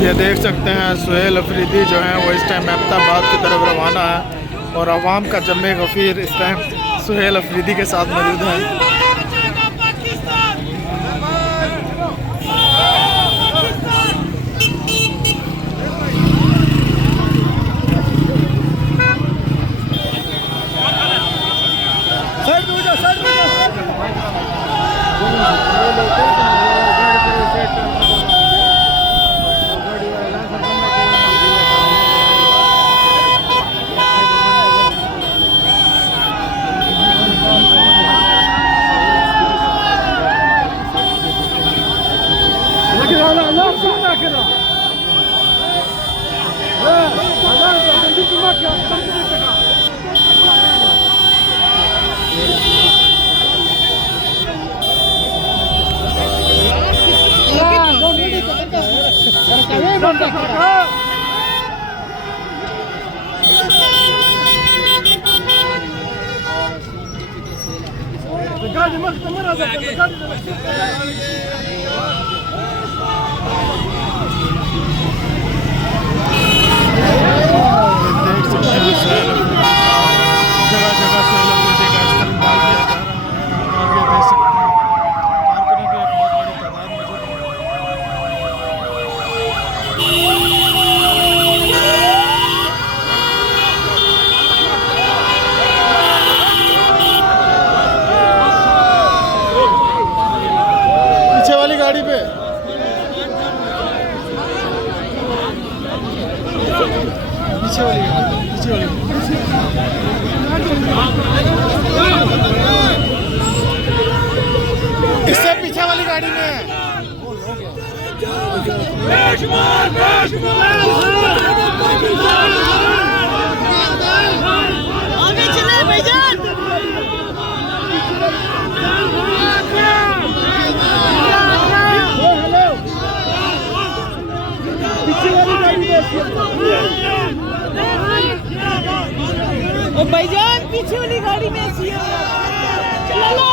ये देख सकते हैं सुहेल अफरीदी जो है वो इस टाइम अहमदाबाद की तरफ रवाना है और आवाम का जम्मे गफीर इस टाइम सुहेल अफरीदी के साथ मौजूद है। गाड़ी पे पीछे वाली इससे पीछे वाली गाड़ी में है। आगे चले भाईजान। ओ भाईजान पीछे वाली गाड़ी में ऐसी है। चलो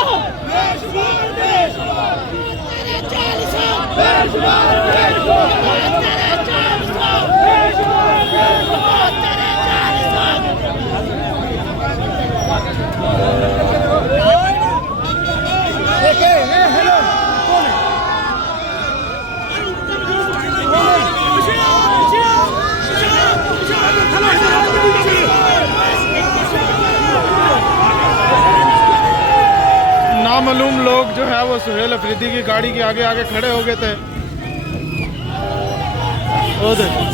नामालूम लोग जो है वो सुहेल अफरीदी की गाड़ी के आगे आगे खड़े हो गए थे। वो देखो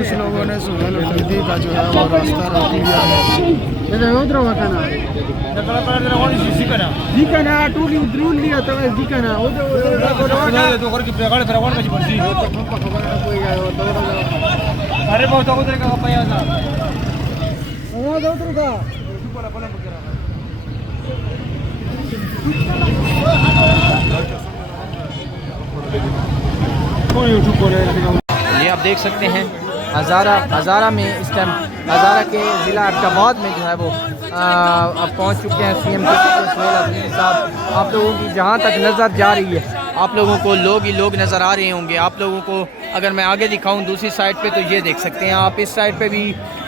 कुछ लोगों ने सुहेल अफरीदी का जो है वो रास्ता रोक लिया है। ये आप देख सकते हैं हज़ारा में इस टाइम हज़ारा के ज़िला अहमदाबाद में जो है वो अब पहुंच चुके हैं सीएम सुहेल अफरीदी साहब। आप लोगों की जहां तक नज़र जा रही है आप लोगों को लोग ही लोग नज़र आ रहे होंगे। आप लोगों को अगर मैं आगे दिखाऊं दूसरी साइड पे तो ये देख सकते हैं आप, इस साइड पे भी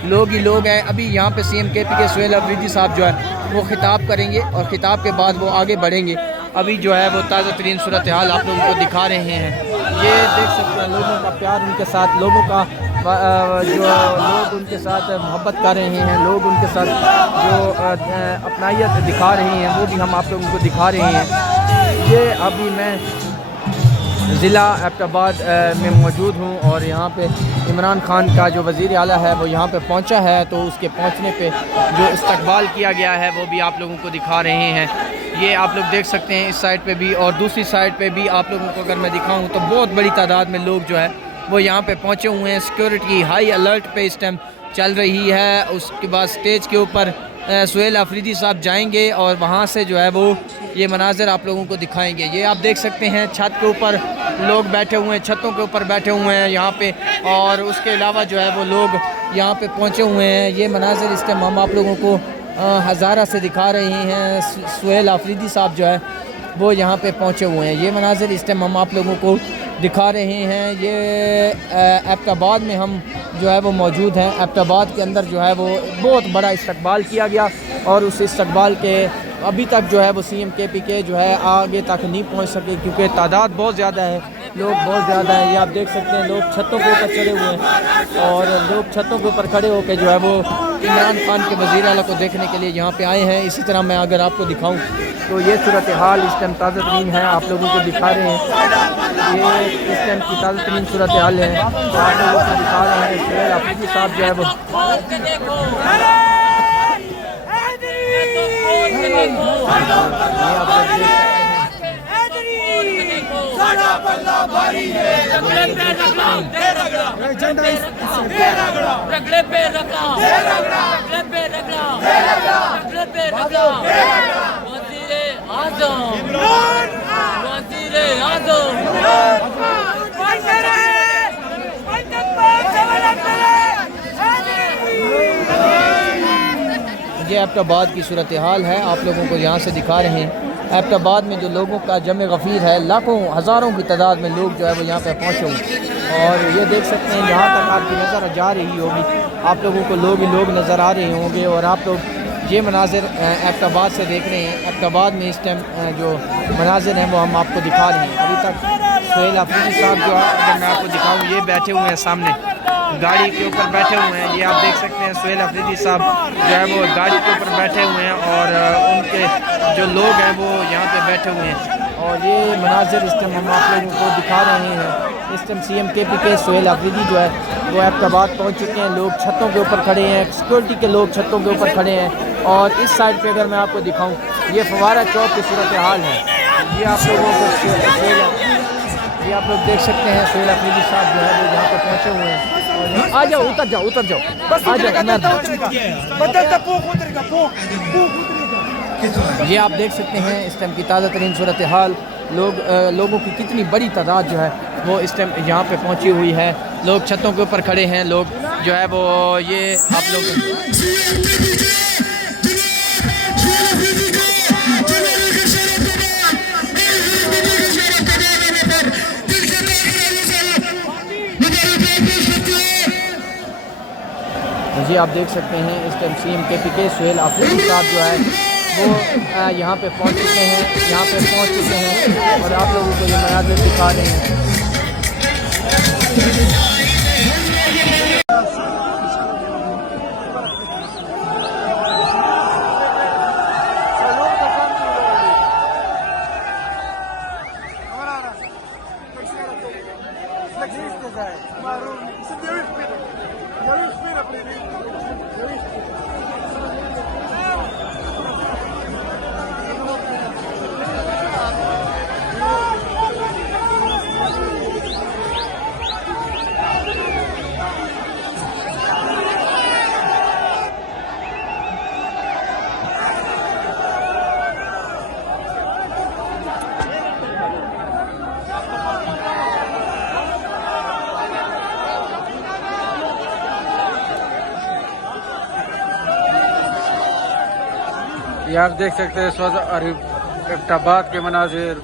लोग ही लोग हैं। अभी यहाँ पे सीएम के सुहेल अफरीदी साहब जो है वो खिताब करेंगे और ख़िताब के बाद वो आगे बढ़ेंगे। अभी जो है वो ताज़ा तरीन सूरत हाल आप लोगों को दिखा रहे हैं। ये देख सकते हैं लोगों का प्यार उनके साथ, लोगों का जो लोग उनके साथ मोहब्बत कर रहे हैं, लोग उनके साथ जो अपनाइयत दिखा रहे हैं वो भी हम आप लोगों को दिखा रहे हैं। ये अभी मैं ज़िला अहमदाबाद में मौजूद हूँ और यहाँ पे इमरान खान का जो वज़ीर आला है वो यहाँ पे पहुँचा है, तो उसके पहुँचने पे जो इस्तकबाल किया गया है वो भी आप लोगों को दिखा रहे हैं। ये आप लोग देख सकते हैं इस साइड पे भी, और दूसरी साइड पे भी आप लोगों को अगर मैं दिखाऊं तो बहुत बड़ी तादाद में लोग जो है वो यहाँ पे पहुँचे हुए हैं। सिक्योरिटी हाई अलर्ट पे इस टाइम चल रही है। उसके बाद स्टेज के ऊपर सुहेल अफरीदी साहब जाएंगे और वहाँ से जो है वो ये मनाज़र आप लोगों को दिखाएंगे। ये आप देख सकते हैं छत के ऊपर लोग बैठे हुए हैं, छतों के ऊपर बैठे हुए हैं यहाँ पे, और उसके अलावा जो है वो लोग यहाँ पे पहुँचे हुए हैं। ये मनाज़र इस टाइम हम आप लोगों को हज़ारा से दिखा रहे हैं। सुहेल अफरीदी साहब जो है वो यहाँ पे पहुँचे हुए हैं। ये मनाज़र इस टाइम हम आप लोगों को दिखा रहे हैं। ये एबटाबाद में हम जो है वो मौजूद हैं। एबटाबाद के अंदर जो है वो बहुत बड़ा इस्तकबाल किया गया और उस इस्तकबाल के अभी तक जो है वो CM KPK जो है आगे तक नहीं पहुंच सके क्योंकि तादाद बहुत ज़्यादा है, लोग बहुत ज़्यादा हैं। ये आप देख सकते हैं लोग छतों के ऊपर चढ़े हुए हैं और लोग छतों के ऊपर खड़े होकर जो है वो इमरान खान के वज़ीर आला को देखने के लिए यहाँ पे आए हैं। इसी तरह मैं अगर आपको दिखाऊं तो ये सूरत हाल इस टाइम ताज़ा तरीन है, आप लोगों को दिखा रहे हैं। ये इस टाइम की ताज़ा तरीन सूरत हाल है, आप लोगों को दिखा रहे हैं। सुहेल अफरीदी साहब जो है वो ये एबटाबाद की सूरत हाल है, आप लोगों को यहाँ से दिखा रहे हैं। एबटाबाद में जो लोगों का जमे गफ़ीर है, लाखों हज़ारों की तादाद में लोग जो है वो यहाँ पे पहुँचे हुए और ये देख सकते हैं जहाँ तक आपकी नज़र जा रही होगी आप लोगों को लोग ही लोग नज़र आ रहे होंगे और आप लोग ये मनाजिर एबटाबाद से देख रहे हैं। एबटाबाद में इस टाइम जो मनाजिर हैं वो हम आपको दिखा रहे हैं। अभी तक सुहेल अफरीदी साहब जो अगर मैं आपको दिखाऊँ ये बैठे हुए हैं सामने गाड़ी के ऊपर बैठे हुए हैं। ये आप देख सकते हैं सुहेल अफरीदी साहब जो है वो गाड़ी के ऊपर बैठे हुए हैं और उनके जो लोग हैं वो यहाँ पे बैठे हुए हैं और ये मनाजिर इस टाइम हम आप लोगों को दिखा रहे हैं। इस time CM KPK Suhail Afridi जो है वो एबटाबाद पहुँच चुके हैं। लोग छतों के ऊपर खड़े हैं, सिक्योरिटी के लोग छतों के ऊपर खड़े हैं और इस साइड पे अगर मैं आपको दिखाऊँ ये फवारा चौक की सूरत हाल है। ये आप लोगों को ये आप लोग देख सकते हैं सुहेल अफरीदी साहब जो है वो यहाँ पर पहुँचे हुए हैं। आ जाओ, उतर जाओ, उतर जाओ, आ जाओ। ये आप देख सकते हैं इस टाइम की ताज़ा तरीन सूरत हाल। लोगों की कितनी बड़ी तादाद जो है वो इस टाइम यहाँ पे पहुँची हुई है। लोग छतों के ऊपर खड़े हैं, लोग जो है वो ये आप लोग जी आप देख सकते हैं इस time CM KPK Suhail Afridi साहब जो है वो यहाँ पे पहुँच चुके हैं, और आप लोगों को ये मनाज़िर दिखा रहे हैं। ये आप देख सकते हैं एबटाबाद के मनाजिर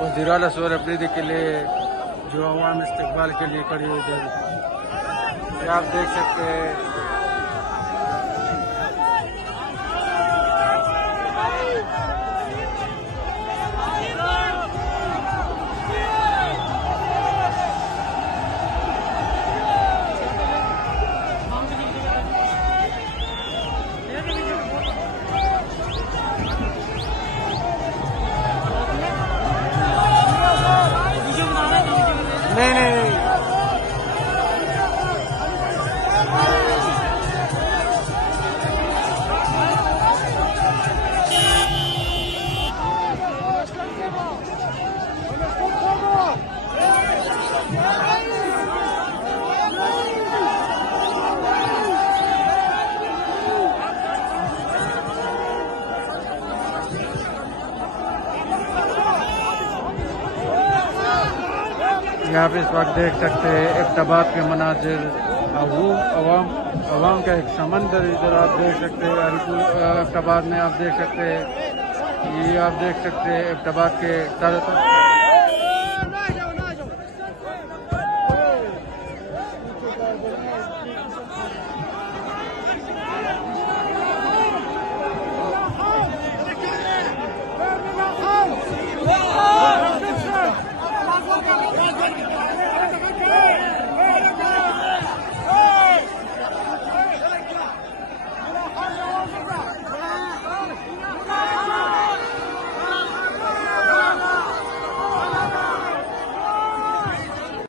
वज़ीर आला सुहेल अफरीदी के लिए जो अवाम इस्तकबाल के लिए खड़ी है इधर, ये आप देख सकते हैं। नहीं नहीं कि आप इस वक्त देख सकते हैं एबटाबाद के मनाजिर, वो अवाम का एक समंदर इधर आप देख सकते हैं। एबटाबाद में आप देख सकते हैं, ये आप देख सकते हैं एबटाबाद के चारों तरफ